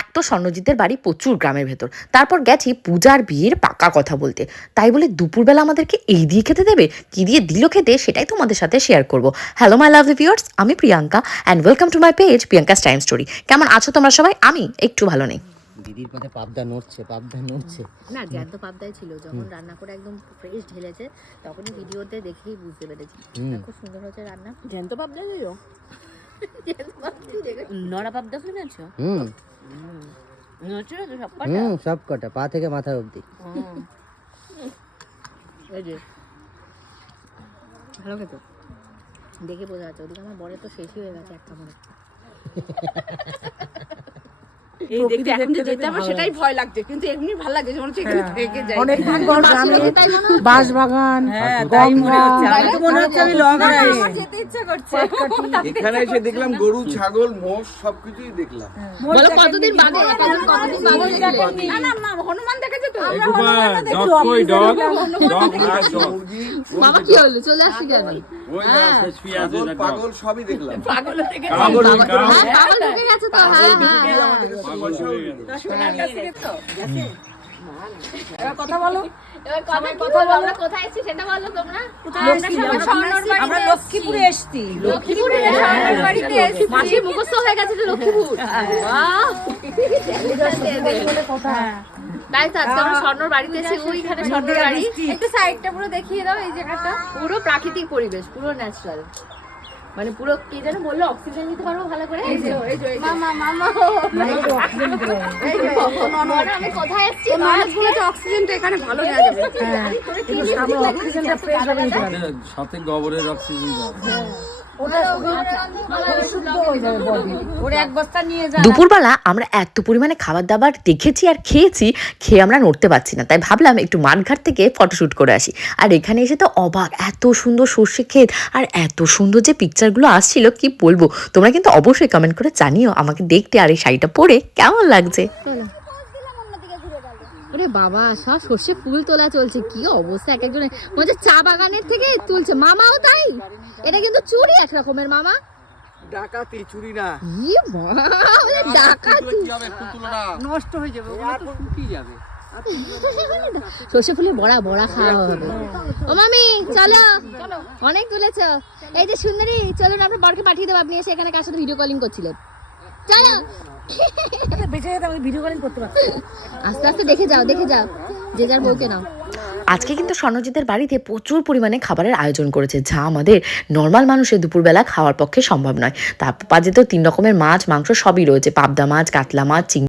এক তো স্বর্ণজিতের বাড়ি প্রচুর গ্রামের ভেতর, তারপর গেছি পূজার বিয়ের পাকা কথা বলতে। তাই বলে দুপুরবেলা আমাদেরকে এই দিয়ে খেতে দেবে? কি দিয়ে দিল খেতে সেটাই তোমাদের সাথে শেয়ার করব। হ্যালো মাই লাভলি ভিউয়ার্স, আমি Priyanka and welcome to my page Priyanka's time story. কেমন আছো তোমরা সবাই? আমি একটু ভালো নেই। দিদির পথে পাবদা নড়ছে না, জ্যান্ত পাবদাই ছিল। যখন রান্না করে একদম ফ্রেশ ঢেলেছে তখনই ভিডিওতে দেখেই বুঝতে পেরেছি খুব সুন্দর হচ্ছে রান্না। জ্যান্ত পাবদা ছিল, নড়া পাবদা শুনেছো? নড়ছিল তো সব কটা পা থেকে মাথা অবধি। এই যে ভালো খেতো, দেখে বোঝা যাচ্ছে। ওদিকে আমার বরের তো শেষই হয়ে গেছে একটা মনে। এই দেখতে এখন যে যেতে আমার সেটাই ভয় লাগছে, কিন্তু এমনি ভালো লাগে যখন সেখানে থেকে যাই। অনেকদিন পর গ্রামে বাঁশবাগান, গম মনে হচ্ছে আমি লঙ্কায় যেতে ইচ্ছা করছে। এখানে এসে দেখলাম গরু, ছাগল, মোষ সবকিছুই দেখলাম। বলো কতদিন বাদে? না না মা, হনুমান দেখেছে তো? মুরগি, বাবা কি হলো, চলে আসছি কেন? ছাগল, পাগল সবই দেখলাম। পাগল থেকে পাগল ঢুকে গেছে তো। হ্যাঁ সোনার কাছে তো কথা বলো। এবার কথা বলো, আমরা কোথায় এসেছি সেটা বলো তোমরা। আমরা লক্ষ্মীপুরে এসেছি। লক্ষ্মীপুরে স্বর্ণর বাড়িতে এসেছি। মাসি মুখস্থ হয়ে গেছে যে লক্ষ্মীপুর। বাহ, তাই তো আজকে আমরা স্বর্ণর বাড়িতে এসেছি। ওইখানে স্বর্ণর বাড়ি। একটু সাইডটা পুরো দেখিয়ে দাও। এই জায়গাটা পুরো প্রাকৃতিক পরিবেশ, পুরো ন্যাচারাল। মানে পুরো কি যেন বললো, অক্সিজেন নিতে পারবো ভালো করে। মামা আমি কোথায় এসেছি? মানুষগুলো তো অক্সিজেনটা এখানে ভালো নেওয়া যাবে। অক্সিজেনটা ফ্রেশ ভাবে নিতে পারবে। সাথে গোবরের অক্সিজেন দুপুরবেলা আমরা এত পরিমাণে খাবার দাবার দেখেছি আর খেয়েছি, খেয়ে আমরা নড়তে পারছি না। তাই ভাবলাম একটু মাঠঘাট থেকে ফটোশ্যুট করে আসি। আর এখানে এসে তো অবাক, এত সুন্দর সর্ষে ক্ষেত আর এত সুন্দর যে পিকচারগুলো আসছিল কি বলবো। তোমরা কিন্তু অবশ্যই কমেন্ট করে জানিও আমাকে দেখতে আর এই শাড়িটা পরে কেমন লাগছে। ওরে বাবা, সব সর্ষে ফুল তোলা চলছে। কি অবস্থা, এক একজনের মনে চা বাগানের থেকে তুলছে। মামাও তাই? এটা কিন্তু চুরি এক রকমের মামা। ডাকাতি, চুরি না। ই বাবা, ডাকাতি। নষ্ট হয়ে যাবে, ওগুলো তো শুকিয়ে যাবে। সর্ষে ফুলে বড়া বড়া খাওয়া হবে। ও মামি চলো, অনেক তুলেছ। এই যে সুন্দরী, চলুন আমরা বরকে পাঠিয়ে দেবো। আপনি এসে এখানে কার সাথে ভিডিও কলিং করছিলেন? চলো, বেঁচে যেতে আমি ভিডিও কলিং করতে পারছি। আস্তে আস্তে দেখে যাও, দেখে যাও, যে যার বউকে নাও। আজকে কিন্তু স্বর্ণজিতের বাড়িতে প্রচুর পরিমাণে খাবারের আয়োজন করেছে, যা আমাদের নর্মাল মানুষের দুপুরবেলা খাওয়ার পক্ষে সম্ভব নয়। তার পাজে তো 3 রকমের মাছ মাংস সবই রয়েছে, পাবদা মাছ, কাতলা মাছ, চিংড়ি